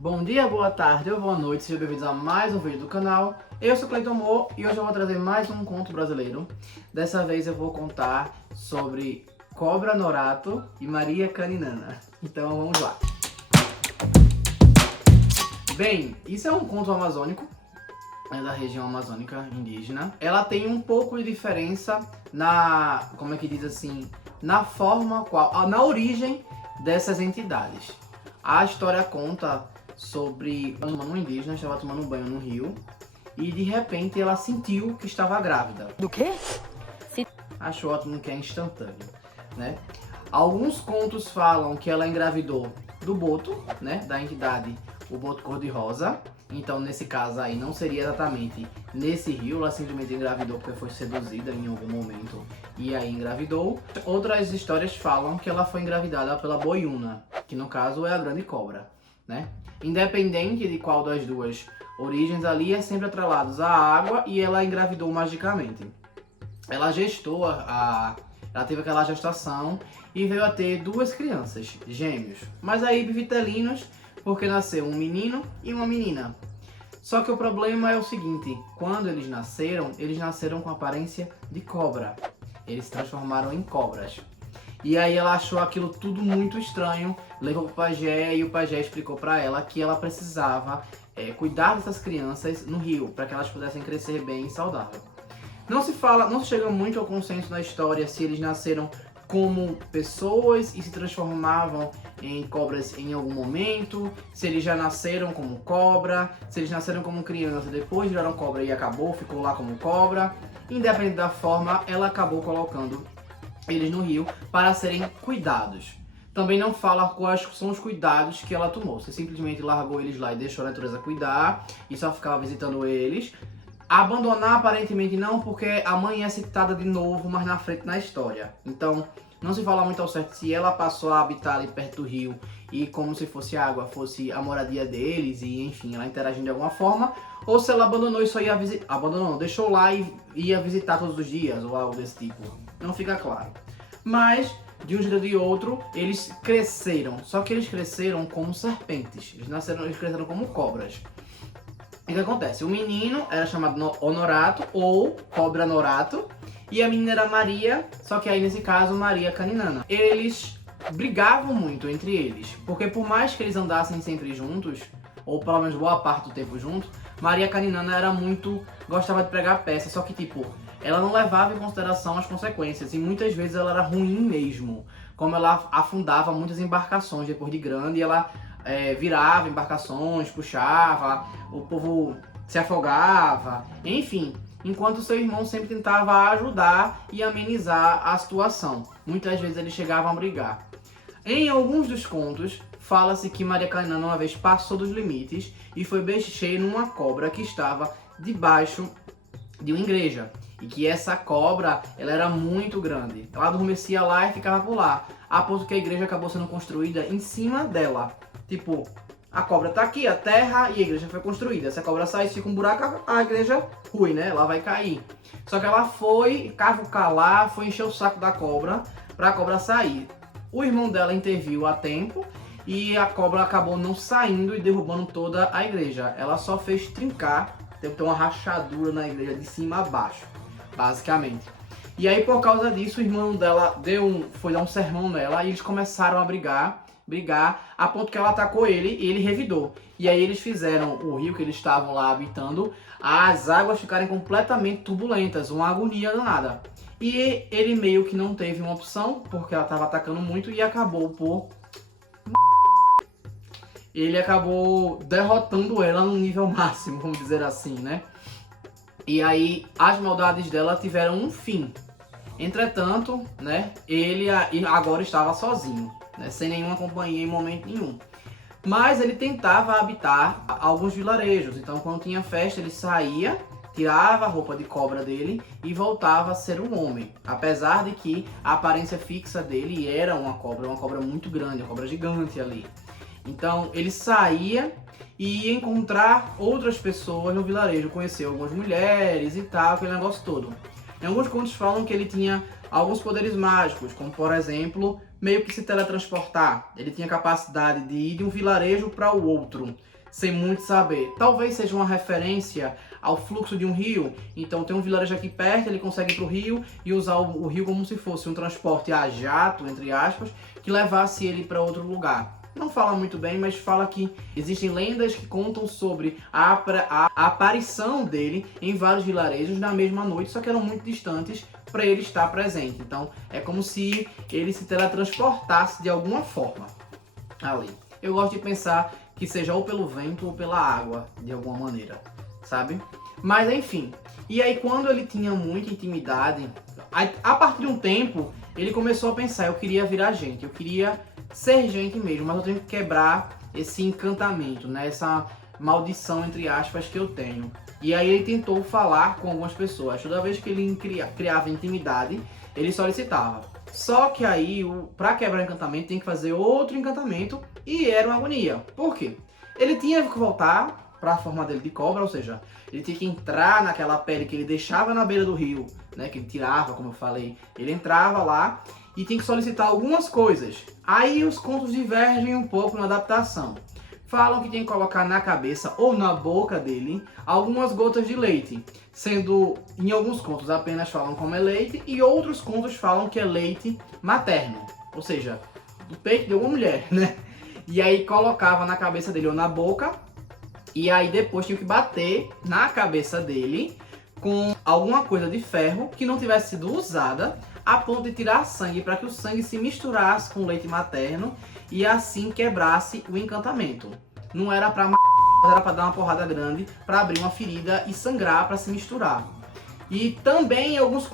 Bom dia, boa tarde ou boa noite, sejam bem-vindos a mais um vídeo do canal. Eu sou Cleiton Mo e hoje eu vou trazer mais um conto brasileiro. Dessa vez eu vou contar sobre Cobra Norato e Maria Caninana. Então vamos lá. Bem, isso é um conto amazônico, é da região amazônica indígena. Ela tem um pouco de diferença na, como é que diz assim, na forma na origem dessas entidades. A história conta sobre uma indígena estava tomando banho no rio e de repente ela sentiu que estava grávida. Do quê? Acho ótimo que é instantâneo, né? Alguns contos falam que ela engravidou do boto, né, da entidade, o boto cor-de-rosa. Então, nesse caso aí, não seria exatamente nesse rio, ela simplesmente engravidou porque foi seduzida em algum momento e aí engravidou. Outras histórias falam que ela foi engravidada pela boiúna, que no caso é a grande cobra, né? Independente de qual das duas origens ali, é sempre atrelados à água e ela engravidou magicamente. Ela gestou ela teve aquela gestação e veio a ter duas crianças, gêmeos, mas aí bivitelinos, porque nasceu um menino e uma menina. Só que o problema é o seguinte, quando eles nasceram com aparência de cobra. Eles se transformaram em cobras. E aí ela achou aquilo tudo muito estranho, levou pro pajé e o pajé explicou para ela que ela precisava cuidar dessas crianças no rio, para que elas pudessem crescer bem e saudável. Não se chega muito ao consenso na história se eles nasceram como pessoas e se transformavam em cobras em algum momento, se eles já nasceram como cobra, se eles nasceram como criança, depois viraram cobra e ficou lá como cobra. Independente da forma, ela acabou colocando eles no rio para serem cuidados. Também não fala quais são os cuidados que ela tomou. Você simplesmente largou eles lá e deixou a natureza cuidar e só ficava visitando eles. Abandonar aparentemente não, porque a mãe é citada de novo mais na frente na história. Então não se fala muito ao certo se ela passou a habitar ali perto do rio e como se fosse água, fosse a moradia deles e enfim, ela interagindo de alguma forma, ou se ela abandonou e só ia visitar, abandonou, deixou lá e ia visitar todos os dias ou algo desse tipo. Não fica claro. Mas de um jeito ou de outro, eles cresceram, só que eles cresceram como serpentes. Eles cresceram como cobras. O que acontece? O menino era chamado Honorato ou Cobra Norato e a menina era Maria, só que aí nesse caso Maria Caninana. Eles brigavam muito entre eles, porque por mais que eles andassem sempre juntos, ou pelo menos boa parte do tempo juntos, Maria Caninana gostava de pregar peça, só que tipo, ela não levava em consideração as consequências e muitas vezes ela era ruim mesmo, como ela afundava muitas embarcações depois de grande e ela virava embarcações, puxava, o povo se afogava, enfim, enquanto seu irmão sempre tentava ajudar e amenizar a situação. Muitas vezes eles chegavam a brigar. Em alguns dos contos, fala-se que Maria Caninana uma vez passou dos limites e foi mexer numa cobra que estava debaixo de uma igreja. E que essa cobra, ela era muito grande. Ela adormecia lá e ficava por lá, a ponto que a igreja acabou sendo construída em cima dela. Tipo, a cobra tá aqui, a terra e a igreja foi construída. Se a cobra sair, fica um buraco, a igreja rui, né? Ela vai cair. Só que ela foi cavucar lá, foi encher o saco da cobra pra cobra sair. O irmão dela interviu a tempo e a cobra acabou não saindo e derrubando toda a igreja. Ela só fez trincar, teve uma rachadura na igreja de cima a baixo, basicamente. E aí por causa disso o irmão dela foi dar um sermão nela e eles começaram a brigar, a ponto que ela atacou ele e ele revidou. E aí eles fizeram o rio que eles estavam lá habitando, as águas ficarem completamente turbulentas, uma agonia danada. E ele meio que não teve uma opção, porque ela estava atacando muito e ele acabou derrotando ela no nível máximo, vamos dizer assim, né? E aí as maldades dela tiveram um fim. Entretanto, né, ele agora estava sozinho, né, sem nenhuma companhia em momento nenhum. Mas ele tentava habitar alguns vilarejos, então quando tinha festa ele saía, tirava a roupa de cobra dele e voltava a ser um homem. Apesar de que a aparência fixa dele era uma cobra muito grande, uma cobra gigante ali. Então ele saía e ia encontrar outras pessoas no vilarejo, conhecer algumas mulheres e tal, aquele negócio todo. Em alguns contos falam que ele tinha alguns poderes mágicos, como por exemplo, meio que se teletransportar. Ele tinha capacidade de ir de um vilarejo para o outro, sem muito saber. Talvez seja uma referência ao fluxo de um rio. Então tem um vilarejo aqui perto, ele consegue ir para o rio e usar o rio como se fosse um transporte a jato, entre aspas, que levasse ele para outro lugar. Não fala muito bem, mas fala que existem lendas que contam sobre a aparição dele em vários vilarejos na mesma noite, só que eram muito distantes para ele estar presente. Então é como se ele se teletransportasse de alguma forma ali. Eu gosto de pensar que seja ou pelo vento ou pela água, de alguma maneira, sabe? Mas enfim, e aí quando ele tinha muita intimidade, a partir de um tempo, ele começou a pensar, eu queria virar gente, eu queria ser gente mesmo, mas eu tenho que quebrar esse encantamento, né? Essa maldição, entre aspas, que eu tenho. E aí ele tentou falar com algumas pessoas. Toda vez que ele criava intimidade, ele solicitava. Só que aí, pra quebrar o encantamento, tem que fazer outro encantamento e era uma agonia. Por quê? Ele tinha que voltar para a forma dele de cobra, ou seja, ele tinha que entrar naquela pele que ele deixava na beira do rio, né? Que ele tirava, como eu falei. Ele entrava lá e tem que solicitar algumas coisas. Aí os contos divergem um pouco na adaptação. Falam que tem que colocar na cabeça ou na boca dele algumas gotas de leite, sendo em alguns contos apenas falam como é leite e outros contos falam que é leite materno, ou seja, do peito de uma mulher, né? E aí colocava na cabeça dele ou na boca e aí depois tinha que bater na cabeça dele com alguma coisa de ferro que não tivesse sido usada a ponto de tirar sangue, para que o sangue se misturasse com o leite materno e assim quebrasse o encantamento. Não era para matar, era para dar uma porrada grande, para abrir uma ferida e sangrar para se misturar. E também em alguns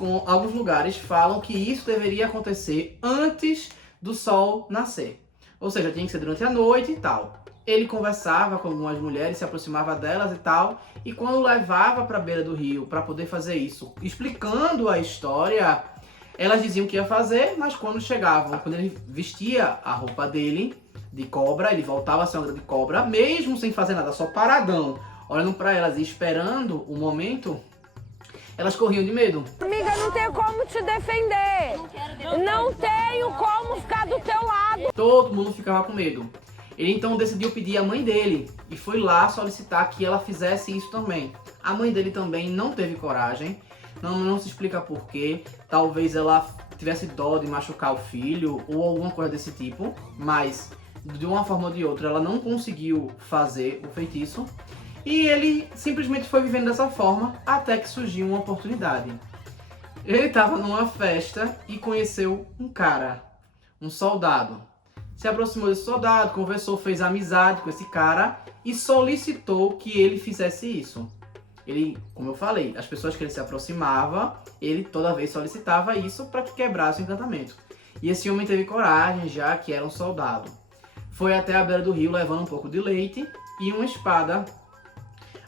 lugares falam que isso deveria acontecer antes do sol nascer. Ou seja, tinha que ser durante a noite e tal. Ele conversava com algumas mulheres, se aproximava delas e tal, e quando levava para a beira do rio para poder fazer isso, explicando a história, elas diziam que ia fazer, mas quando chegavam, quando ele vestia a roupa dele de cobra, ele voltava a ser uma grande cobra, mesmo sem fazer nada, só paradão, olhando para elas e esperando o momento, elas corriam de medo. Amiga, não tenho como te defender. Não tenho como ficar do teu lado. Todo mundo ficava com medo. Ele então decidiu pedir à mãe dele e foi lá solicitar que ela fizesse isso também. A mãe dele também não teve coragem, não se explica porquê. Talvez ela tivesse dó de machucar o filho ou alguma coisa desse tipo, mas de uma forma ou de outra ela não conseguiu fazer o feitiço. E ele simplesmente foi vivendo dessa forma até que surgiu uma oportunidade. Ele estava numa festa e conheceu um cara, um soldado. Se aproximou desse soldado, conversou, fez amizade com esse cara e solicitou que ele fizesse isso. Ele, como eu falei, as pessoas que ele se aproximava, ele toda vez solicitava isso para que quebrasse o encantamento. E esse homem teve coragem, já que era um soldado. Foi até a beira do rio levando um pouco de leite e uma espada.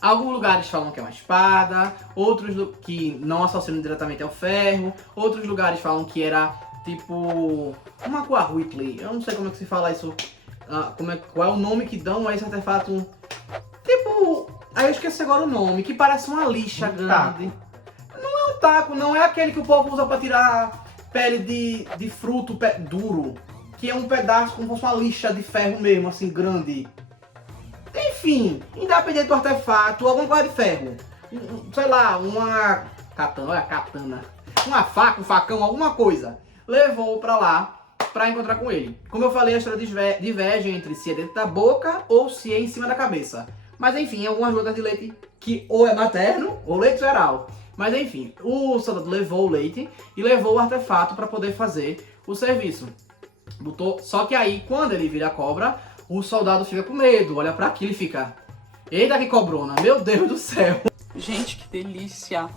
Alguns lugares falam que é uma espada, outros que não associam diretamente ao ferro, outros lugares falam que era tipo uma Whitley. Eu não sei como é que se fala isso, qual é o nome que dão a esse artefato. Tipo, aí eu esqueci agora o nome, que parece uma lixa grande. Não é um taco, não é aquele que o povo usa pra tirar pele de fruto duro, que é um pedaço como se fosse uma lixa de ferro mesmo, assim, grande. Enfim, independente do artefato, alguma coisa de ferro. Sei lá, uma katana, olha a katana. Uma faca, um facão, alguma coisa. Levou pra lá pra encontrar com ele. Como eu falei, a história diverge entre se é dentro da boca ou se é em cima da cabeça. Mas enfim, algumas gotas de leite que ou é materno ou leite geral. Mas enfim, o soldado levou o leite e levou o artefato para poder fazer o serviço. Só que aí, quando ele vira cobra, o soldado fica com medo, olha pra aquilo e fica... Eita que cobrona, meu Deus do céu! Gente, que delícia!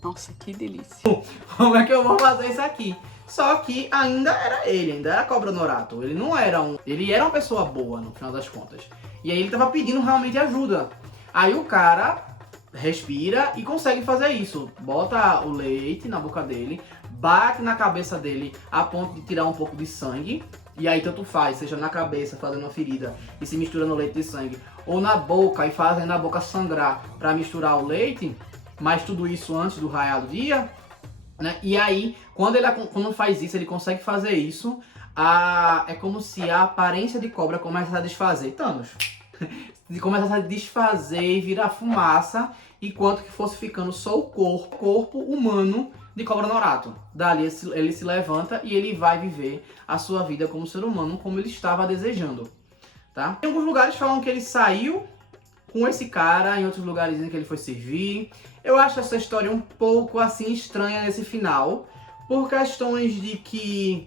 Nossa, que delícia! Como é que eu vou fazer isso aqui? Só que ainda era ele, ainda era Cobra Norato. Ele não era ele era uma pessoa boa, no final das contas. E aí ele tava pedindo realmente ajuda. Aí o cara respira e consegue fazer isso. Bota o leite na boca dele, bate na cabeça dele a ponto de tirar um pouco de sangue. E aí tanto faz, seja na cabeça fazendo uma ferida e se mistura no leite de sangue, ou na boca e fazendo a boca sangrar para misturar o leite, mas tudo isso antes do raiar do dia. né? E aí, quando faz isso, ele consegue fazer isso, é como se a aparência de cobra começa a desfazer. Thanos. Começa a se desfazer e virar fumaça, enquanto que fosse ficando só o corpo humano de Cobra Norato. Dali ele se levanta e ele vai viver a sua vida como ser humano, como ele estava desejando, tá? Em alguns lugares falam que ele saiu com esse cara, em outros lugares dizem que ele foi servir. Eu acho essa história um pouco assim estranha nesse final, por questões de que...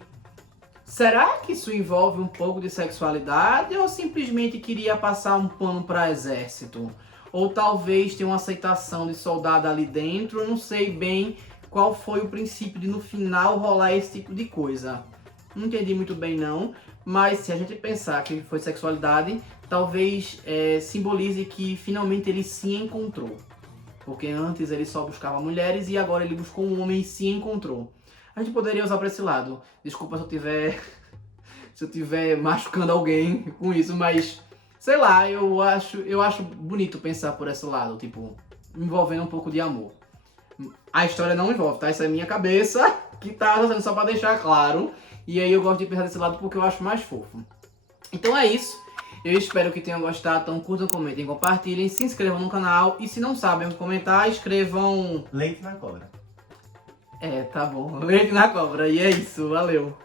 será que isso envolve um pouco de sexualidade ou simplesmente queria passar um pano para exército? Ou talvez tenha uma aceitação de soldado ali dentro, eu não sei bem qual foi o princípio de no final rolar esse tipo de coisa. Não entendi muito bem não, mas se a gente pensar que foi sexualidade, talvez simbolize que finalmente ele se encontrou. Porque antes ele só buscava mulheres e agora ele buscou um homem e se encontrou. A gente poderia usar pra esse lado. Desculpa se eu tiver machucando alguém com isso, mas sei lá, eu acho bonito pensar por esse lado, tipo, envolvendo um pouco de amor. A história não envolve, tá? Isso é minha cabeça, que tá fazendo só pra deixar claro. E aí eu gosto de pensar desse lado porque eu acho mais fofo. Então é isso. Eu espero que tenham gostado. Então curtam, comentem, compartilhem, se inscrevam no canal. E se não sabem comentar, escrevam... Leite na cobra. Tá bom. Leite na cobra. E é isso. Valeu.